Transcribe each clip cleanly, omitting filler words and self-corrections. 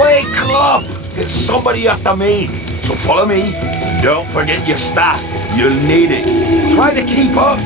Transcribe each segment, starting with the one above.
Wake up! It's somebody after me. So follow me. Don't forget your staff. You'll need it. Try to keep up.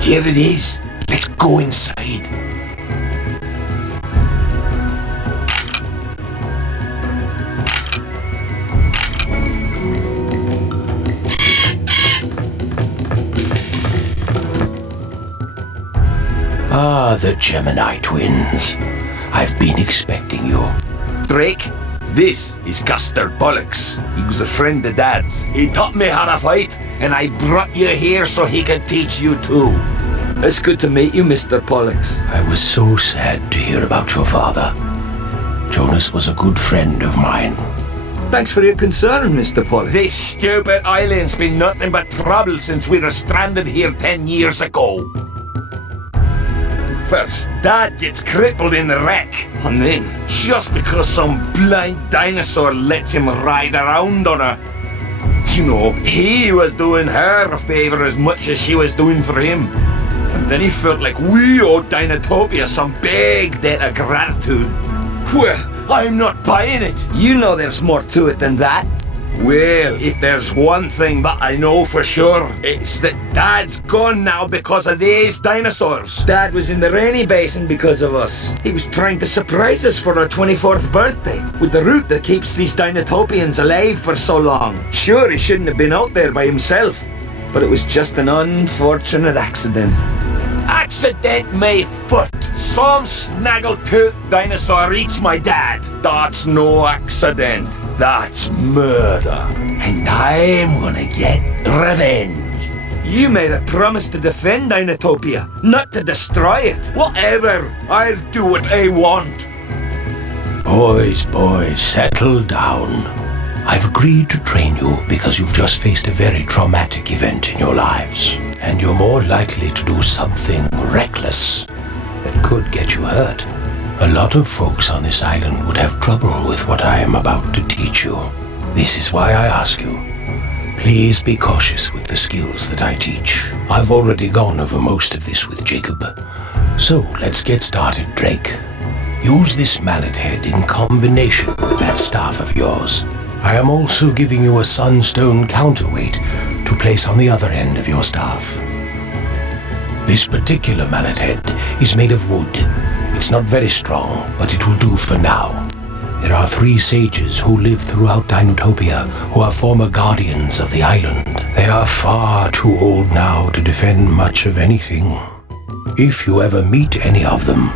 Here it is. Let's go inside. Ah, the Gemini twins. I've been expecting you. Drake, this is Custer Pollux. He was a friend of Dad's. He taught me how to fight, and I brought you here so he could teach you too. It's good to meet you, Mr. Pollux. I was so sad to hear about your father. Jonas was a good friend of mine. Thanks for your concern, Mr. Pollux. This stupid island's been nothing but trouble since we were stranded here 10 years ago. First, Dad gets crippled in the wreck, and then, just because some blind dinosaur lets him ride around on her, you know, he was doing her a favor as much as she was doing for him. And then he felt like we owed Dinotopia some big debt of gratitude. Well, I'm not buying it. You know there's more to it than that. Well, if there's one thing that I know for sure, it's that Dad's gone now because of these dinosaurs. Dad was in the rainy basin because of us. He was trying to surprise us for our 24th birthday with the route that keeps these Dinotopians alive for so long. Sure, he shouldn't have been out there by himself, but it was just an unfortunate accident. Accident, my foot! Some snaggletooth dinosaur eats my dad. That's no accident. That's murder. And I'm gonna get revenge. You made a promise to defend Dinotopia, not to destroy it. Whatever. I'll do what I want. Boys, settle down. I've agreed to train you because you've just faced a very traumatic event in your lives. And you're more likely to do something reckless that could get you hurt. A lot of folks on this island would have trouble with what I am about to teach you. This is why I ask you. Please be cautious with the skills that I teach. I've already gone over most of this with Jacob. So let's get started, Drake. Use this mallet head in combination with that staff of yours. I am also giving you a sunstone counterweight to place on the other end of your staff. This particular mallet head is made of wood. It's not very strong, but it will do for now. There are 3 sages who live throughout Dinotopia who are former guardians of the island. They are far too old now to defend much of anything. If you ever meet any of them,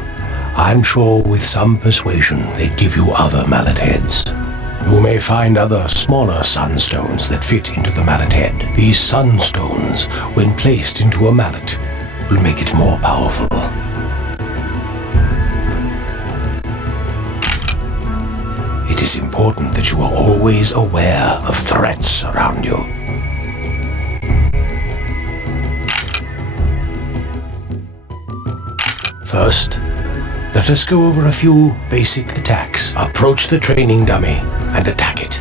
I'm sure with some persuasion they'd give you other mallet heads. You may find other smaller sunstones that fit into the mallet head. These sunstones, when placed into a mallet, will make it more powerful. It is important that you are always aware of threats around you. First, let us go over a few basic attacks. Approach the training dummy and attack it.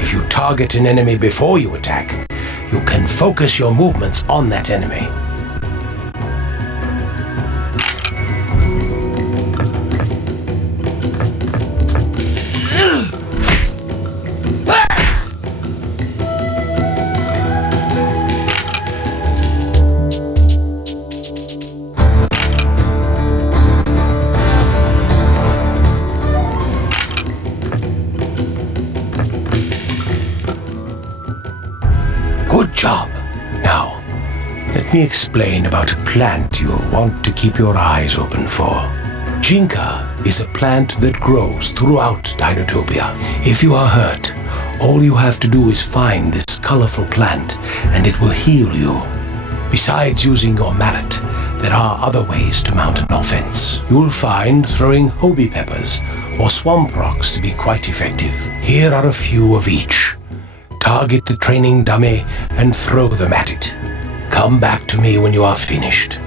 If you target an enemy before you attack, you can focus your movements on that enemy. Good job. Now, let me explain about a plant you'll want to keep your eyes open for. Jinka is a plant that grows throughout Dinotopia. If you are hurt, all you have to do is find this colorful plant and it will heal you. Besides using your mallet, there are other ways to mount an offense. You'll find throwing Hobie peppers or swamp rocks to be quite effective. Here are a few of each. Target the training dummy and throw them at it. Come back to me when you are finished.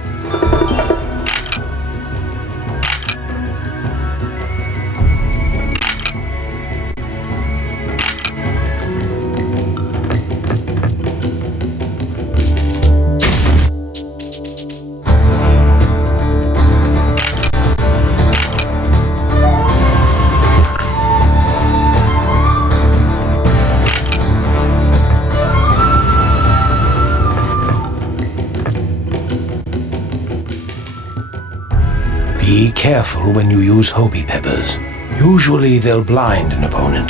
Be careful when you use Hobie peppers. Usually they'll blind an opponent,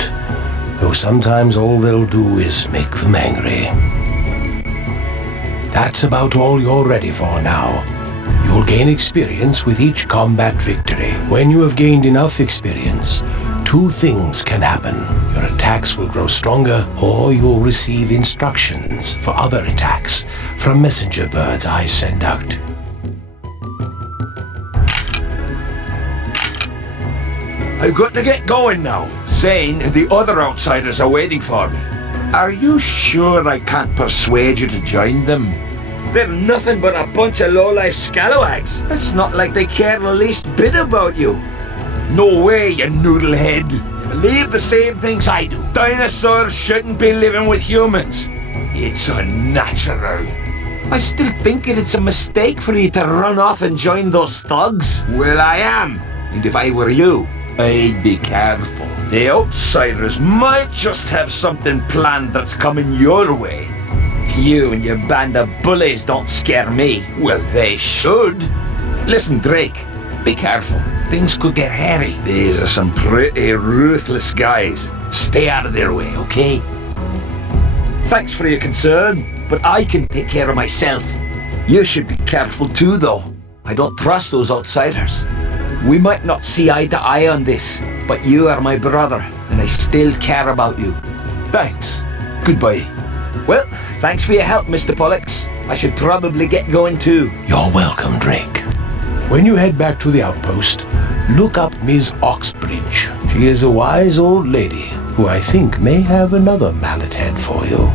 though sometimes all they'll do is make them angry. That's about all you're ready for now. You'll gain experience with each combat victory. When you have gained enough experience, two things can happen. Your attacks will grow stronger, or you'll receive instructions for other attacks from messenger birds I send out. I've got to get going now. Zane and the other outsiders are waiting for me. Are you sure I can't persuade you to join them? They're nothing but a bunch of low-life scalawags. It's not like they care the least bit about you. No way, you noodlehead. You believe the same things I do. Dinosaurs shouldn't be living with humans. It's unnatural. I still think it's a mistake for you to run off and join those thugs. Well, I am. And if I were you, I'd be careful. The outsiders might just have something planned that's coming your way. You and your band of bullies don't scare me. Well, they should. Listen, Drake, be careful. Things could get hairy. These are some pretty ruthless guys. Stay out of their way, okay? Thanks for your concern, but I can take care of myself. You should be careful too, though. I don't trust those outsiders. We might not see eye to eye on this, but you are my brother, and I still care about you. Thanks. Goodbye. Well, thanks for your help, Mr. Pollux. I should probably get going too. You're welcome, Drake. When you head back to the outpost, look up Ms. Oxbridge. She is a wise old lady who I think may have another mallet head for you.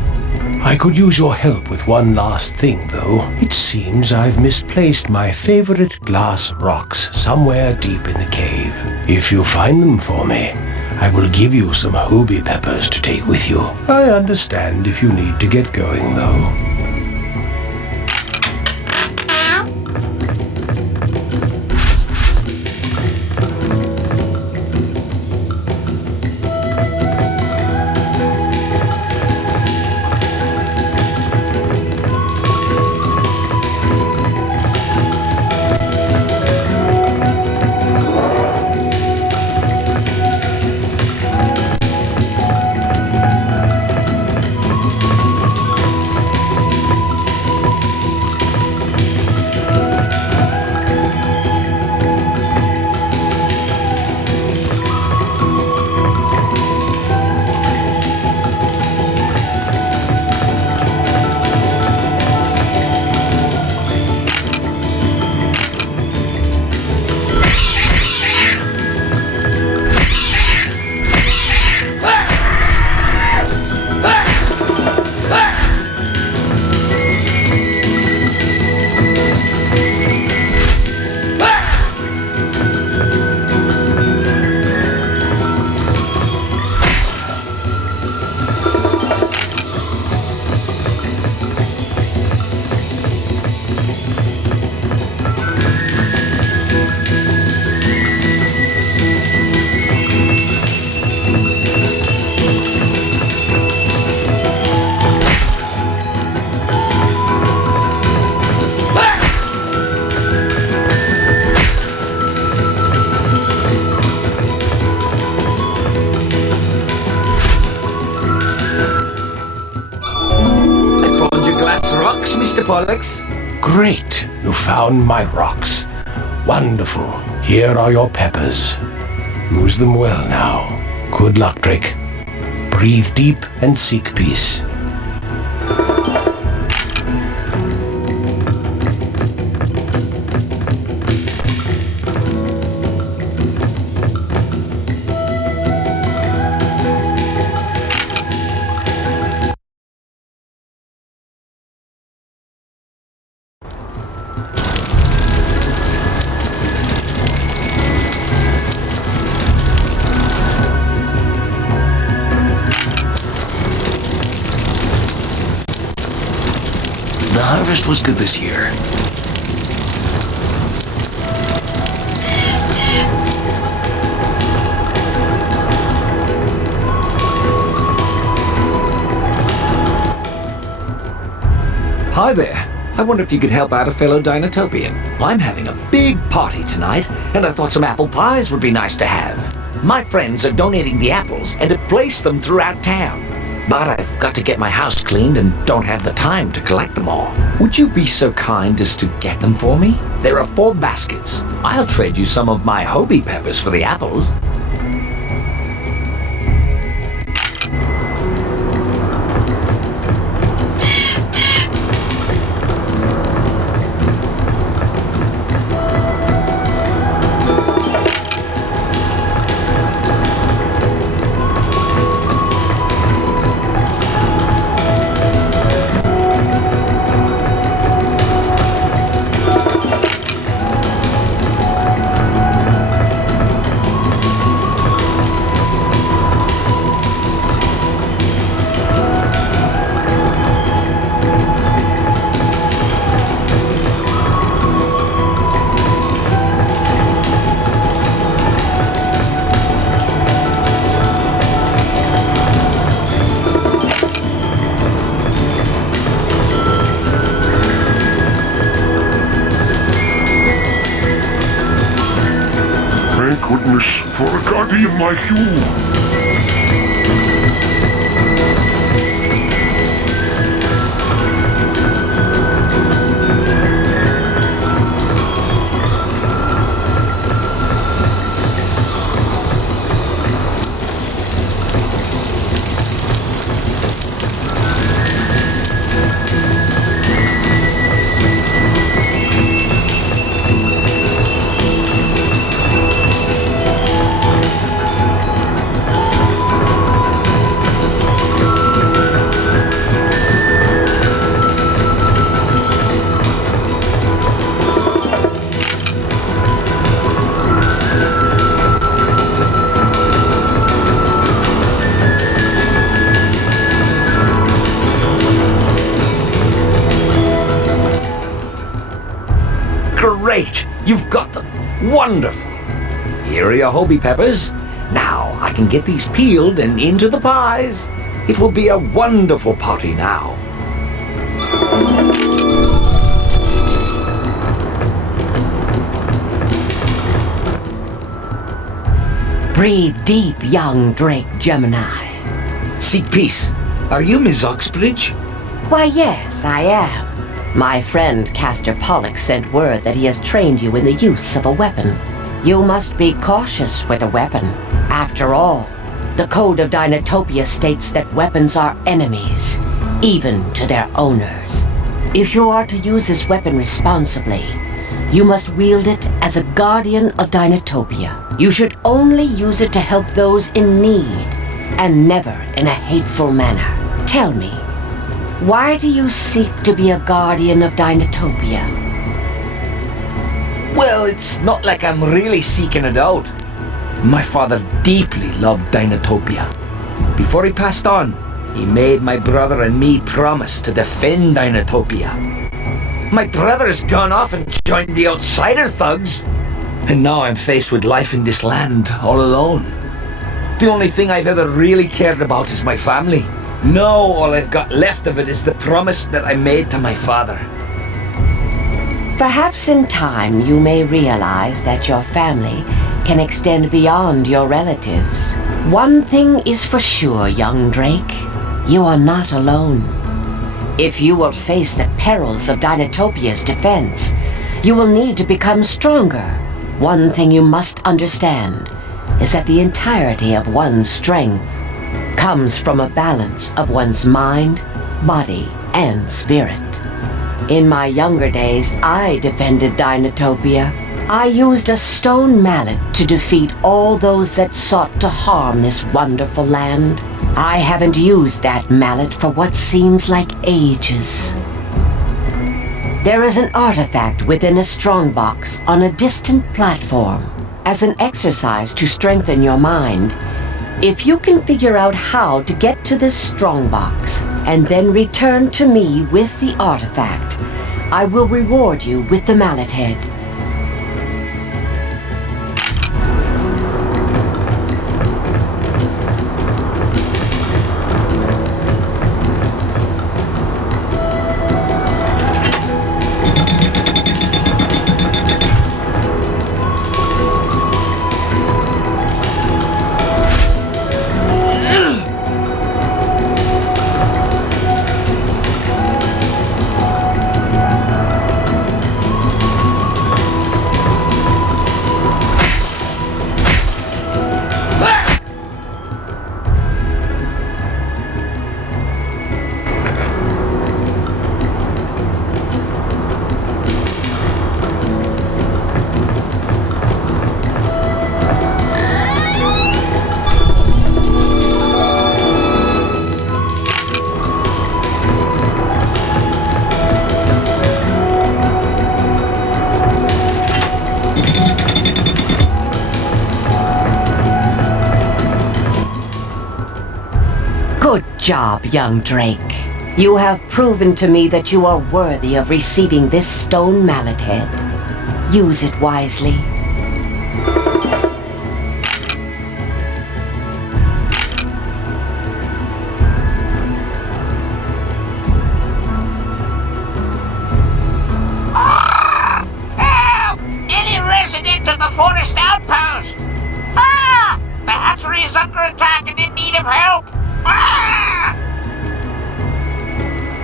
I could use your help with one last thing, though. It seems I've misplaced my favorite glass rocks somewhere deep in the cave. If you find them for me, I will give you some Hobie peppers to take with you. I understand if you need to get going, though. Mr. Pollux. Great! You found my rocks. Wonderful. Here are your peppers. Use them well now. Good luck, Drake. Breathe deep and seek peace. The harvest was good this year. Hi there. I wonder if you could help out a fellow Dinotopian. I'm having a big party tonight, and I thought some apple pies would be nice to have. My friends are donating the apples and have placed them throughout town. But I've got to get my house cleaned and don't have the time to collect them all. Would you be so kind as to get them for me? There are 4 baskets. I'll trade you some of my Hobie peppers for the apples. Thank goodness for a guardian like you. Great! You've got them. Wonderful. Here are your Hobie peppers. Now I can get these peeled and into the pies. It will be a wonderful party now. Breathe deep, young Drake Gemini. Seek peace. Are you Miss Oxbridge? Why, yes, I am. My friend Castor Pollock sent word that he has trained you in the use of a weapon. You must be cautious with a weapon. After all, the Code of Dinotopia states that weapons are enemies, even to their owners. If you are to use this weapon responsibly, you must wield it as a guardian of Dinotopia. You should only use it to help those in need, and never in a hateful manner. Tell me, why do you seek to be a guardian of Dinotopia? Well, it's not like I'm really seeking it out. My father deeply loved Dinotopia. Before he passed on, he made my brother and me promise to defend Dinotopia. My brother has gone off and joined the outsider thugs. And now I'm faced with life in this land, all alone. The only thing I've ever really cared about is my family. Now all I've got left of it is the promise that I made to my father. Perhaps in time you may realize that your family can extend beyond your relatives. One thing is for sure, young Drake. You are not alone. If you will face the perils of Dinotopia's defense, you will need to become stronger. One thing you must understand is that the entirety of one's strength comes from a balance of one's mind, body, and spirit. In my younger days, I defended Dinotopia. I used a stone mallet to defeat all those that sought to harm this wonderful land. I haven't used that mallet for what seems like ages. There is an artifact within a strongbox on a distant platform. As an exercise to strengthen your mind, if you can figure out how to get to this strongbox and then return to me with the artifact, I will reward you with the mallet head. Good job, young Drake. You have proven to me that you are worthy of receiving this stone mallet head. Use it wisely. Help! Any resident of the forest outpost! Ah! The hatchery is under attack and in need of help! Ah!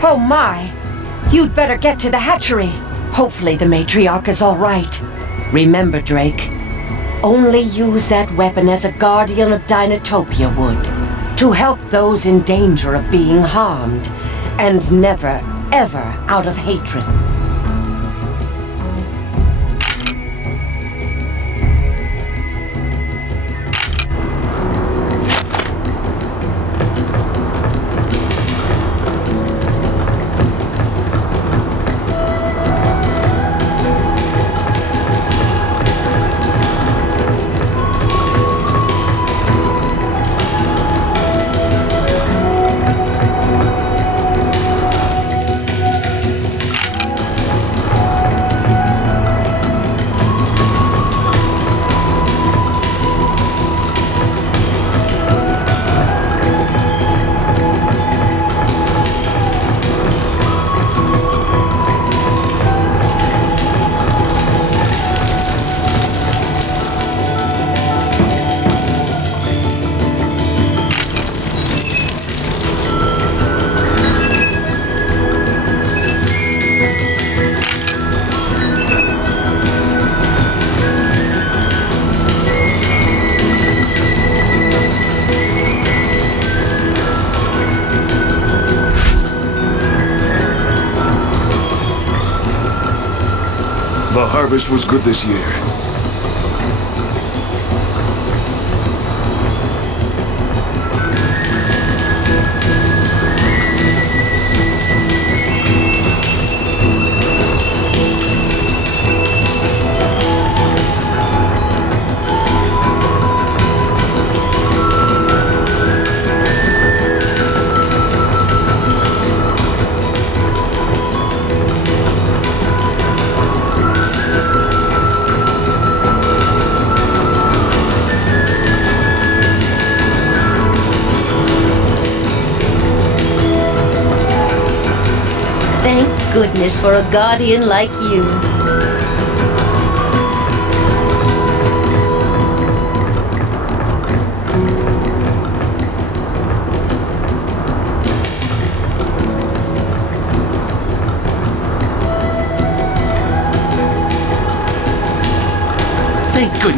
Oh my! You'd better get to the hatchery. Hopefully the matriarch is all right. Remember, Drake, only use that weapon as a guardian of Dinotopia would, to help those in danger of being harmed, and never, ever out of hatred. The harvest was good this year. Thank goodness for a guardian like you.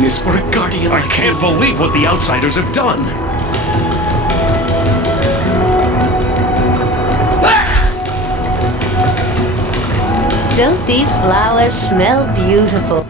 goodness for a guardian I like can't believe what the outsiders have done. Don't these flowers smell beautiful?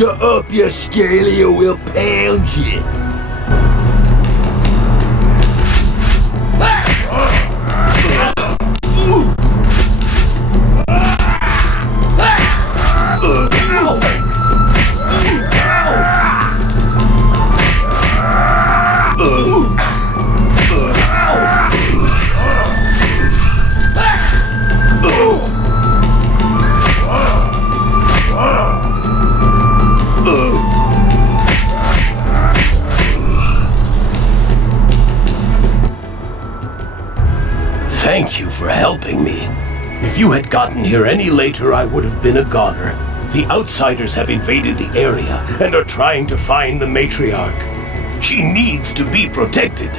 Shut up, you scaly, or we'll pound you. Thank you for helping me. If you had gotten here any later, I would have been a goner. The outsiders have invaded the area and are trying to find the matriarch. She needs to be protected.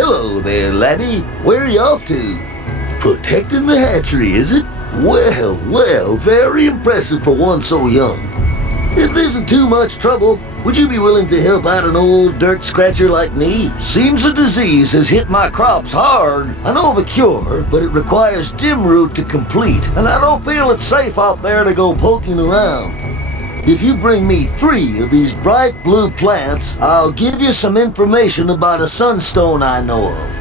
Hello there, laddie. Where are you off to? Protecting the hatchery, is it? Well, well, very impressive for one so young. If this isn't too much trouble, would you be willing to help out an old dirt scratcher like me? Seems a disease has hit my crops hard. I know of a cure, but it requires dim root to complete, and I don't feel it's safe out there to go poking around. If you bring me 3 of these bright blue plants, I'll give you some information about a sunstone I know of.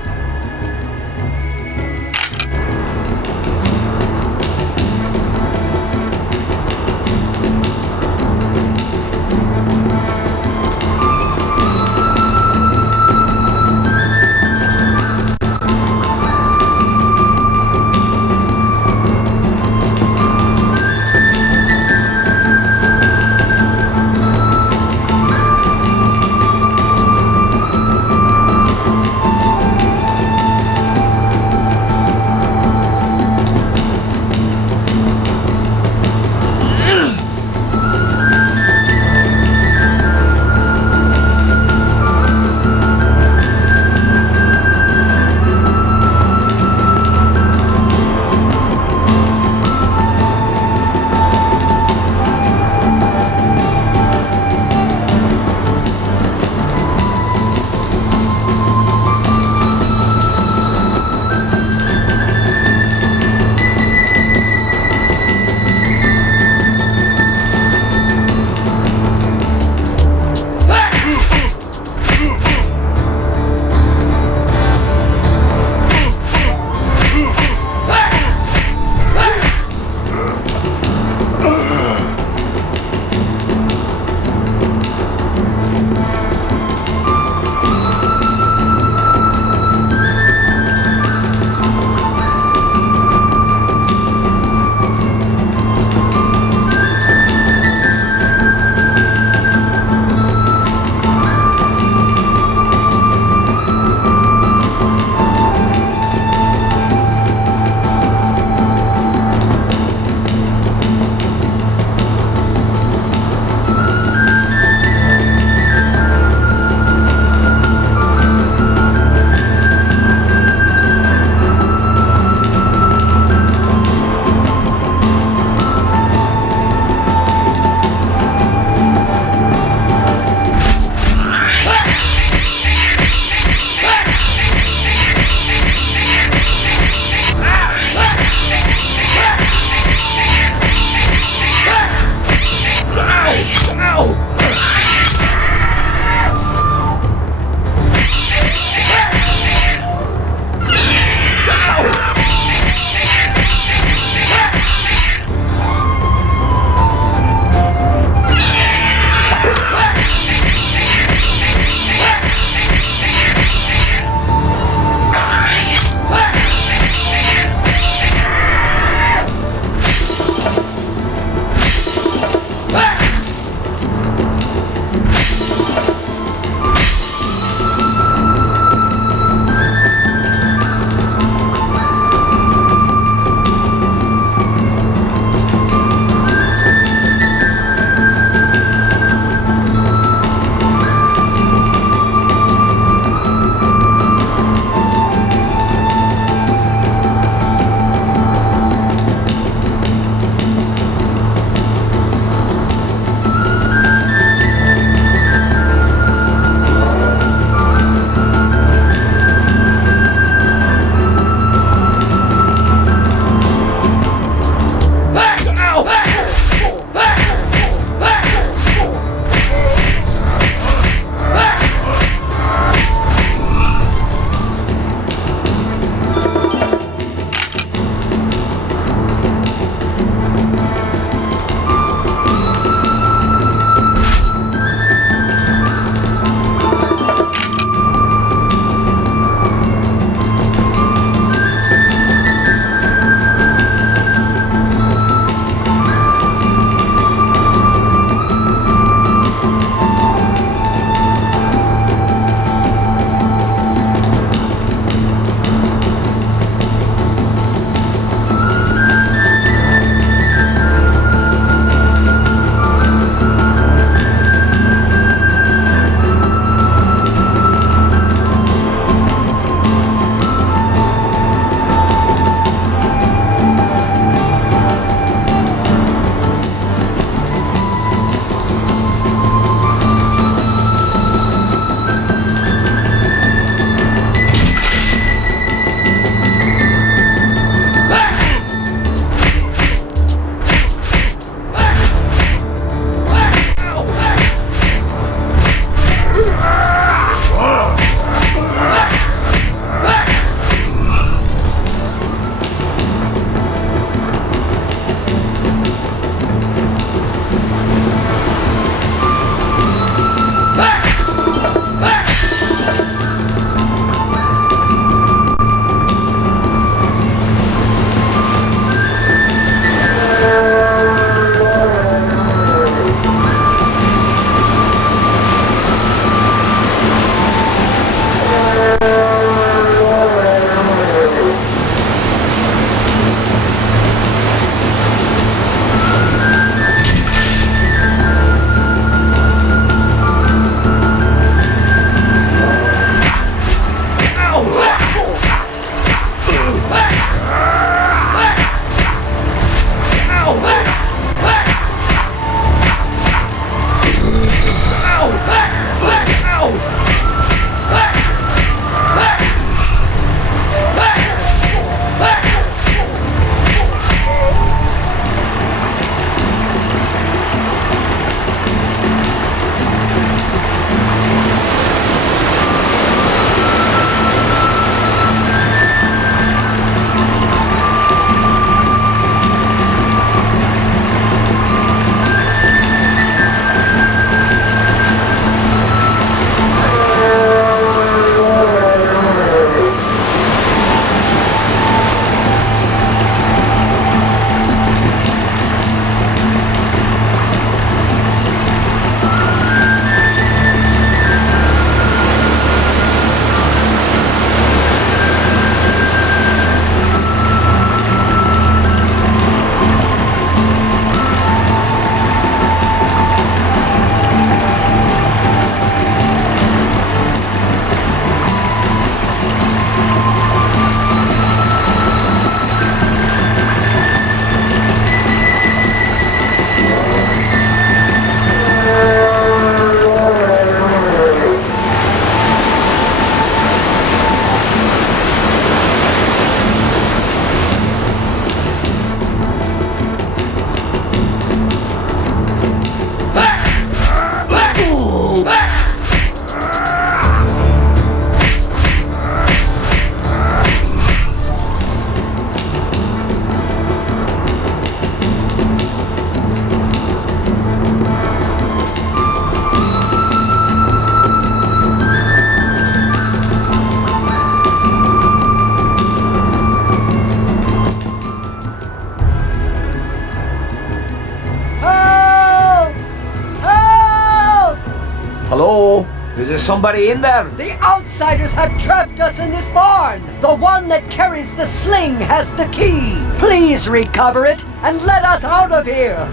Hello? Is there somebody in there? The outsiders have trapped us in this barn! The one that carries the sling has the key! Please recover it and let us out of here!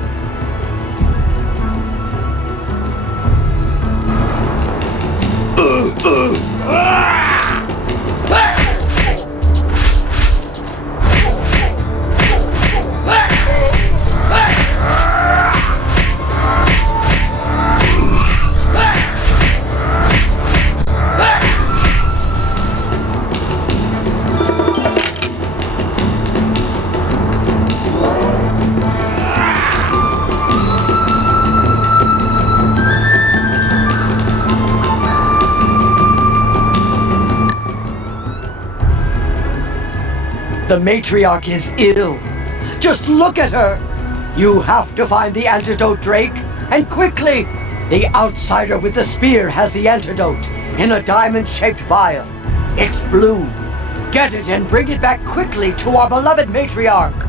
The matriarch is ill. Just look at her. You have to find the antidote, Drake, and quickly. The outsider with the spear has the antidote in a diamond-shaped vial. It's blue. Get it and bring it back quickly to our beloved matriarch.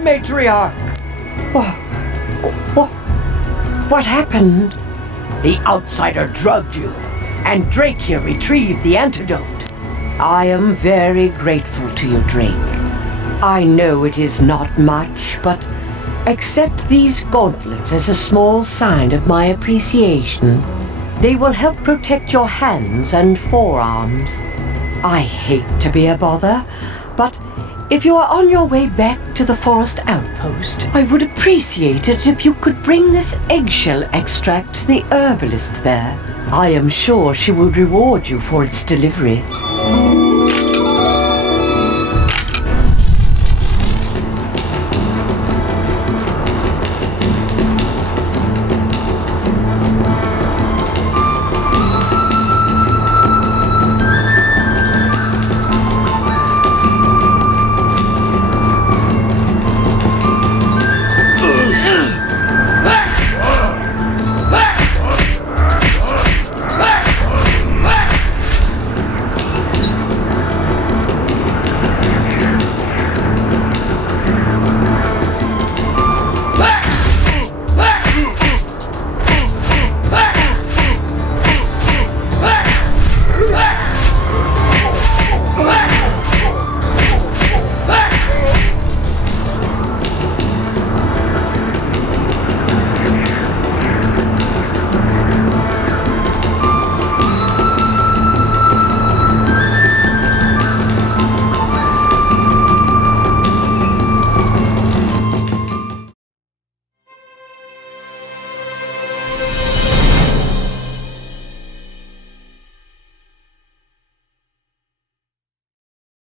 Matriarch! What happened? The outsider drugged you, and Drake here retrieved the antidote. I am very grateful to you, Drake. I know it is not much, but accept these gauntlets as a small sign of my appreciation. They will help protect your hands and forearms. I hate to be a bother, but if you are on your way back to the forest outpost, I would appreciate it if you could bring this eggshell extract to the herbalist there. I am sure she will reward you for its delivery.